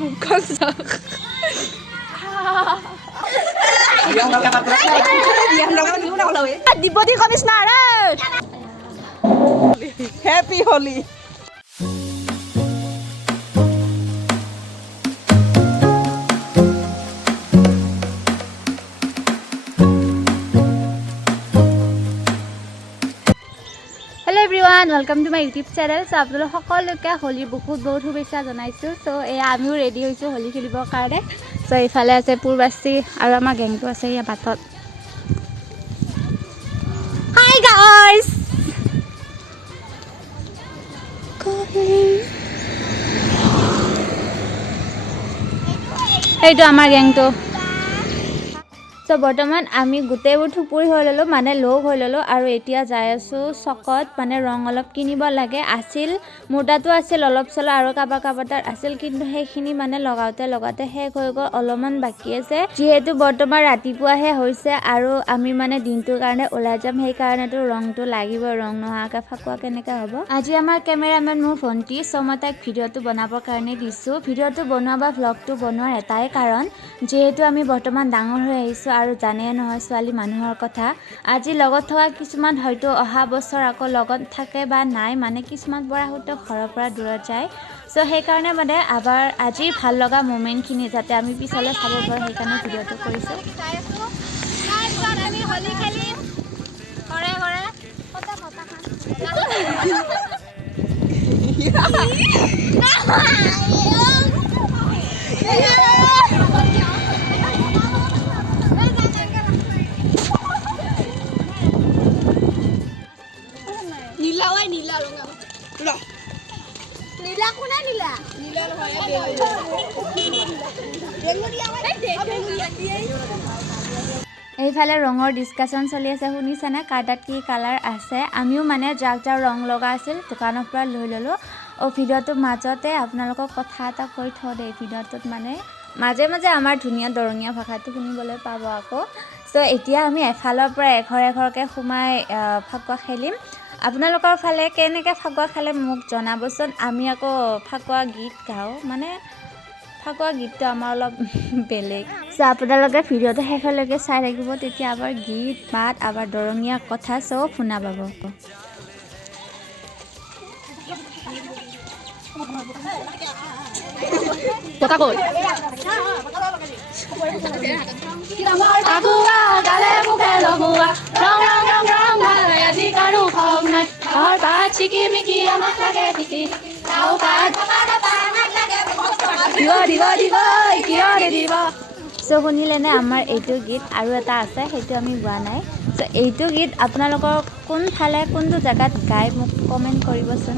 মুখখন চাওক দিব্যতি commissioner happy Holi hello' everyone welcome to my YouTube channel so' আপোনালোক সকলোকে হোলী বহুত শুভেচ্ছা জনাইছোঁ চ' এয়া আমিও ৰেডি হৈছোঁ হোলী খেলিবৰ কাৰণে চ' এইফালে আছে পূৰ্বাশ্ৰী আৰু আমাৰ গেংটো আছে ইয়াৰ বাটত হাই গাইজ এইটো আমাৰ গেংটো চ' বৰ্তমান আমি গোটেইবোৰ থুপুৰি হৈ ল'লোঁ মানে লগ হৈ ল'লোঁ আৰু এতিয়া যাই আছোঁ চকত মানে ৰং অলপ কিনিব লাগে আছিল মোৰ তাতো আছিল অলপ চলপ আৰু কাৰোবাৰ তাত আছিল কিন্তু সেইখিনি মানে লগাওঁতে শেষ হৈ গ'ল অলপমান বাকী আছে যিহেতু বৰ্তমান ৰাতিপুৱাহে হৈছে আৰু আমি মানে দিনটোৰ কাৰণে ওলাই যাম সেইকাৰণেতো ৰংটো লাগিব ৰং নোহোৱাকৈ ফাকুৱা কেনেকৈ হ'ব আজি আমাৰ কেমেৰামেন মোৰ ভণ্টি চ' মই তাইক ভিডিঅ'টো বনাবৰ কাৰণে দিছোঁ ভিডিঅ'টো বনোৱা বা ভ্লগটো বনোৱাৰ এটাই কাৰণ যিহেতু আমি বৰ্তমান ডাঙৰ হৈ আহিছোঁ আৰু জানে নহয় ছোৱালী মানুহৰ কথা আজি লগত থকা কিছুমান হয়তো অহা বছৰ আকৌ লগত থাকে বা নাই মানে কিছুমান পৰাহুত ঘৰৰ পৰা দূৰত যায় চ' সেইকাৰণে মানে আবাৰ আজিৰ ভাল লগা মোমেণ্টখিনি যাতে আমি পিছলৈ চাব পাৰোঁ সেইকাৰণে ভিডিঅ'টো কৰিছোঁ এইফালে ৰঙৰ ডিছকাশ্যন চলি আছে শুনিছেনে কাৰ তাত কি কালাৰ আছে আমিও মানে যাক ৰং লগা আছিল দোকানৰ পৰা লৈ ল'লোঁ ভিডিঅ'টোৰ মাজতে আপোনালোকক কথা এটা কৈ থওঁ দেই ভিডিঅ'টোত মানে মাজে মাজে আমাৰ ধুনীয়া দৰঙীয়া ভাষাটো শুনিবলৈ পাব আকৌ চ' এতিয়া আমি এফালৰ পৰা এঘৰকৈ সোমাই ফাকুৱা খেলিম আপোনালোকৰ ফালে কেনেকৈ ফাকুৱা খেলে মোক জনাবচোন আমি আকৌ ফাকুৱা গীত গাওঁ মানে ফাকুৱা গীতটো আমাৰ অলপ বেলেগ চ' আপোনালোকে ভিডিঅ'টো শেষলৈকে চাই থাকিব তেতিয়া আবাৰ গীত মাত আবাৰ দৰঙীয়া কথা চব শুনা পাব চ' শুনিলেনে আমাৰ এইটো গীত আৰু এটা আছে সেইটো আমি গোৱা নাই চ' এইটো গীত আপোনালোকৰ কোনফালে কোনটো জেগাত গাই মোক কমেণ্ট কৰিবচোন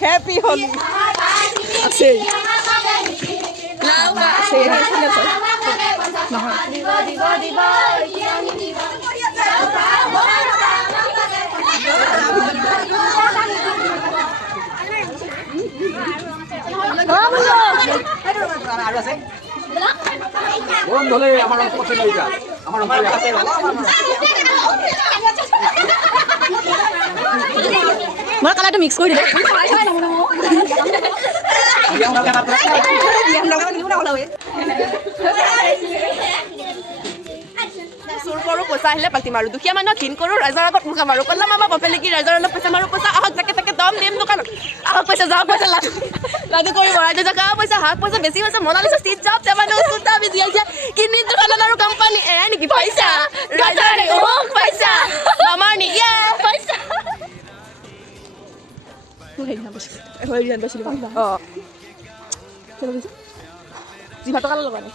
Happy Holi. Asik. Asik. Mana kalau ada mix kok dia. Surporo posa hele palti maru. Dukia mana kin koru razar agak muka maru. Kalau mama papel lagi razar anak posa maru posa ahak jaket dom dem dukan. Ahak posa jawab posa ladu. Ladu kori bola itu jaga posa ahak posa besi posa mona lisa stit job teman usul tapi dia aja kini dukan lalu company ni ki paisa. Razar ni oh paisa. Mama ni yeah paisa. হৈ যান বেছি অঁ জিভাটো কালো লগা নাই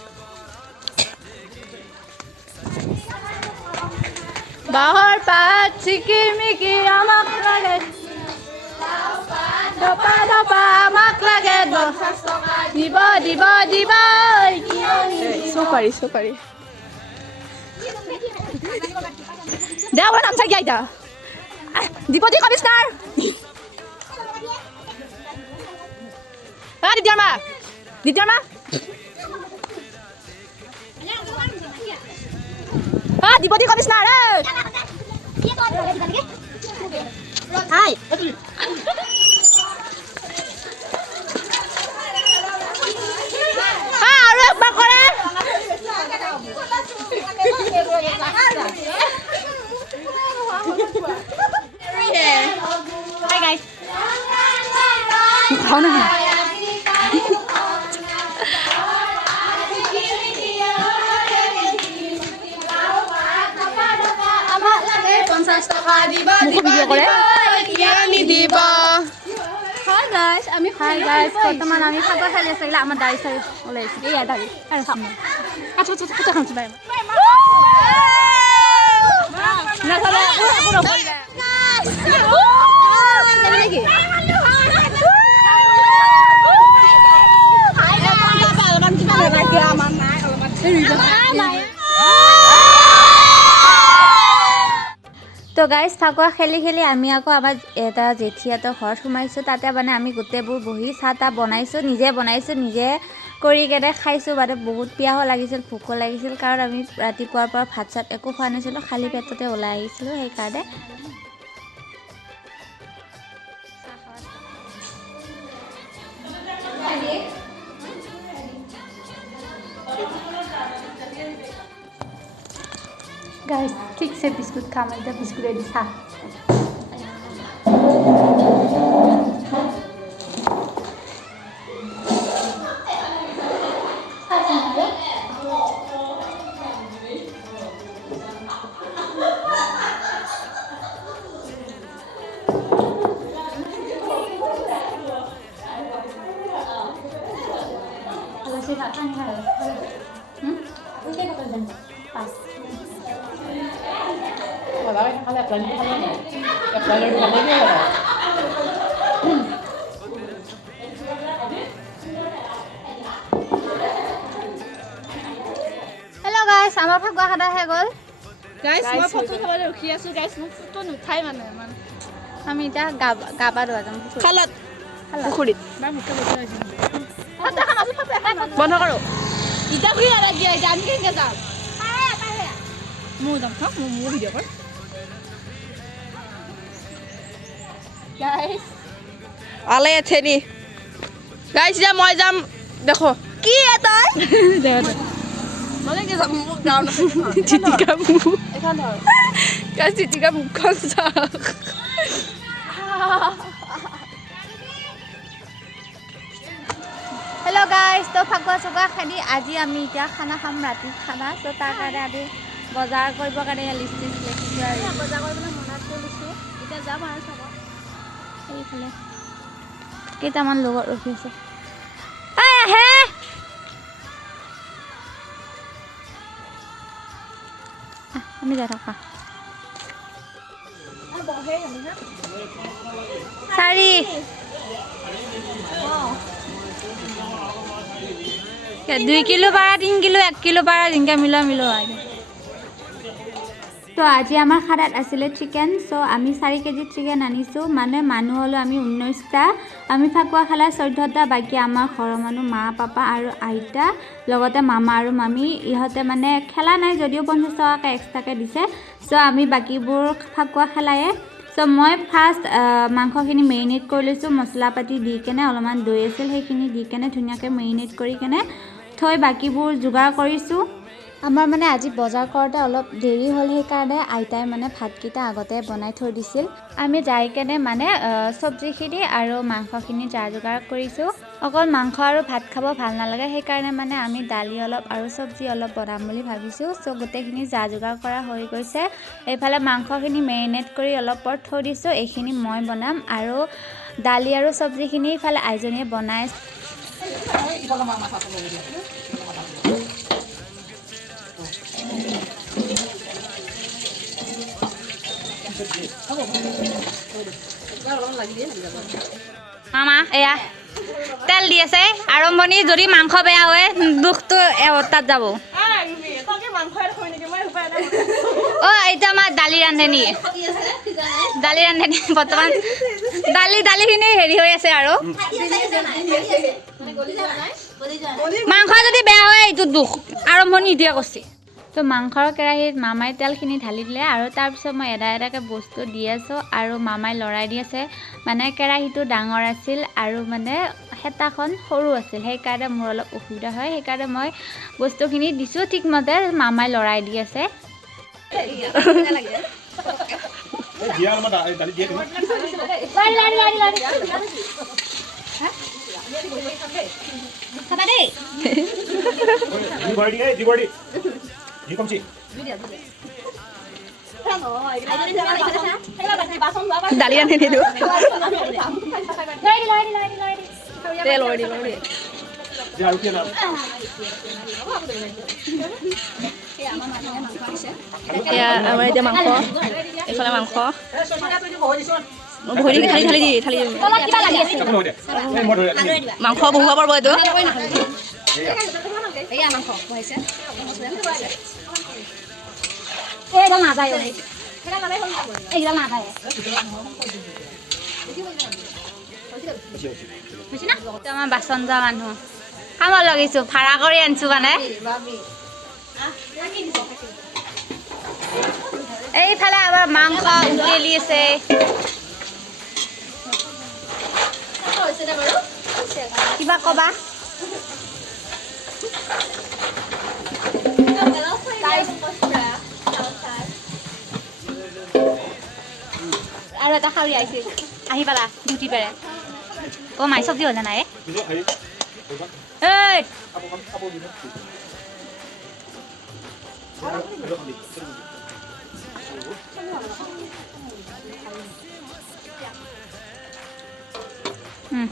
বাহৰ পাত চিকিমিকি আমাক লাগে দপা দপা আমাক লাগে 50 টকা দিব দিব দিব চপাৰি দেওবাৰ নাম চাই আইতা দীপতি কমিছনাৰ দিব্যাৰ মা দীপতি কমিছনাৰ হাই আৰু একবাৰ কৰে Hi guys. How na? Hi guys. Pertama kami satu kali sekali amat dari saya oleh sini ya dari. Sama. Kita kan sudah. Nah kalau aku udah boleh. Lagi. তো গাইজ ফাকুৱা খেলি খেলি আমি আকৌ আমাৰ এটা জেঠিহঁতৰ ঘৰত সোমাইছোঁ তাতে মানে আমি গোটেইবোৰ বহি চাহ তাহ বনাইছোঁ নিজে কৰি কেনে খাইছোঁ মানে বহুত পিয়াহো লাগিছিল ভোকো লাগিছিল কাৰণ আমি ৰাতিপুৱাৰ পৰা ভাত চাত একো খোৱা নাছিলোঁ খালী পেটতে ওলাই আহিছিলোঁ সেইকাৰণে गाइस ठीक से बिस्कुट खा मैं बिस्कुट रेडी था Hello guys, আমাৰ ফাকুৱা খাদা হৈ গ'ল গাইস মই ফটো খাবলৈ ৰখি আছো গাইস মোক ফটো নুঠাই মানে আমি এটা গাবা দোৱা যাম খালত পুখুৰীত বা মুখে বসে আছো ফটো খাম আমি ফটো বন্ধ কৰো ইটা কি আৰু কি আমি কেনেকৈ যাম মই যাম হা মই ভিডিঅ' কৰ গাইস আলে এথেনি গাইস যা মই যাম দেখো কি এটাই দেখো মানে কি যাম মোক গাও না চিটিকা মু এখন ধৰ গাইস চিটিকা মুখ খসা হেল্ল' গাইস তো ফাকুৱা চকা খেলি আজি আমি এতিয়া খানা খাম ৰাতি খানা তো তাৰ কাৰণে আমি বজাৰ কৰিবৰ কাৰণে লিষ্ট লিখিছোঁ আৰু বজাৰ কৰিবলৈ মনত কৰিছোঁ এতিয়া যাম আৰু চাব এইফালে কেইটামান লগত ৰখি আছে আহে আমি যাই থকা চাৰি 2 কিলো পাৰা 3 কিলো 1 কিলো পাৰা জিংকা মিলো আগে তো আজি আমাৰ খাদাত আছিলে চিকেন সো আমি 4 কেজি চিকেন আনিছোঁ মানে মানুহ হলো আমি 19টা আমি ফাকুৱা খালা 14টা বাকি আমাৰ ঘৰৰ মানুহ মা পাপা আৰু আইতা লগতে মামা আৰু মামি ইহঁতে মানে খেলা নাই যদিও 50 টকাকে এক্সট্ৰাকে দিছে সো আমি বাকিবোৰ ফাকুৱা খালায়ে সো মই ফাৰ্স্ট মাংসখিনি মেৰিনেট কৰি লৈছোঁ মছলা পাতি দি কেনে অলপমান দৈ আছিল সেইখিনি দি কেনে ধুনীয়াকৈ মেৰিনেট কৰি কেনে থৈ বাকিবোৰ যোগাৰ কৰিছোঁ আমাৰ মানে আজি বজাৰ কৰোঁতে অলপ দেৰি হ'ল সেইকাৰণে আইতাই মানে ভাতকেইটা আগতে বনাই থৈ দিছিল আমি যাই কেনে মানে চব্জিখিনি আৰু মাংসখিনি যোগাৰ কৰিছোঁ অকল মাংস আৰু ভাত খাব ভাল নালাগে সেইকাৰণে মানে আমি দালি অলপ আৰু চব্জি অলপ বনাম বুলি ভাবিছোঁ সো গোটেইখিনি যোগাৰ কৰা হৈ গৈছে এইফালে মাংসখিনি মেৰিনেট কৰি অলপ পৰ থৈ দিছোঁ এইখিনি মই বনাম আৰু দালি আৰু চব্জিখিনি ইফালে আইজনীয়ে বনাই মামা এয়া তেল দি আছে আৰম্ভণি যদি মাংস বেয়া হয় দুখটো তাত যাব এইটো আমাৰ দালি ৰান্ধনি বৰ্তমান দালিখিনি হেৰি হৈ আছে আৰু মাংস যদি বেয়া হয় এইটো দুখ আৰম্ভণি এতিয়া কৈছে তো মাংসৰ কেৰাহীত মামাই তেলখিনি ঢালি দিলে আৰু তাৰপিছত মই এটা এটাকৈ বস্তু দি আছোঁ আৰু মামাই লৰাই দি আছে মানে কেৰাহীটো ডাঙৰ আছিল আৰু মানে হেতাখন সৰু আছিল সেইকাৰণে মোৰ অলপ অসুবিধা হয় সেইকাৰণে মই বস্তুখিনি দিছোঁ ঠিকমতে মামাই লৰাই দি আছে দালি ৰান্ধি দিলোঁ এয়া আমাৰ এতিয়া মাংস এইফালে মাংস ভৰি ঢালি দি মাংস বহুৱা পাব এইটো আমাৰ বাচন যোৱা মানুহ কামত লগাইছোঁ ভাড়া কৰি আনিছোঁ মানে এইফালে আমাৰ মাংস উতলি আছে কিবা ক'বা আৰু এটা খালি আহিছিল আহি পালা ডিউটি পেৰে অ' মাই চব্জি হ'লে নাই এই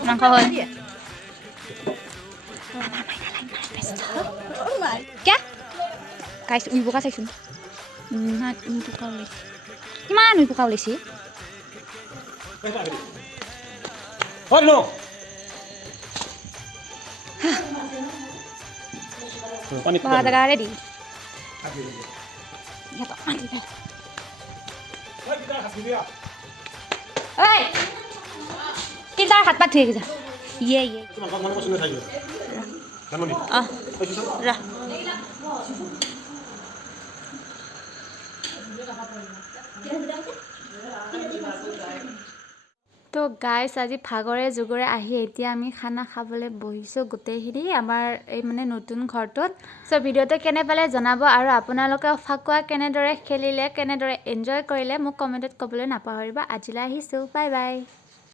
মাংস হ'ল क्या गाइस उइबोका चाइছোন ইমান উইবোকা ওলাইছে কিমান উইবোকা ওলাইছে বাবা ৰেডি ঐ কি তাৰ হাত পাত ধুই যা ইয়ে ৰা তো গাইছ আজি ভাগৰে যুগৰে আহি এতিয়া আমি খানা খাবলৈ বহিছোঁ গোটেইখিনি আমাৰ এই মানে নতুন ঘৰটোত চ' ভিডিঅ'টো কেনে পালে জনাব আৰু আপোনালোকে ফাকুৱা কেনেদৰে খেলিলে কেনেদৰে এনজয় কৰিলে মোক কমেণ্টত ক'বলৈ নাপাহৰিব আজিলৈ আহিছোঁ বাই বাই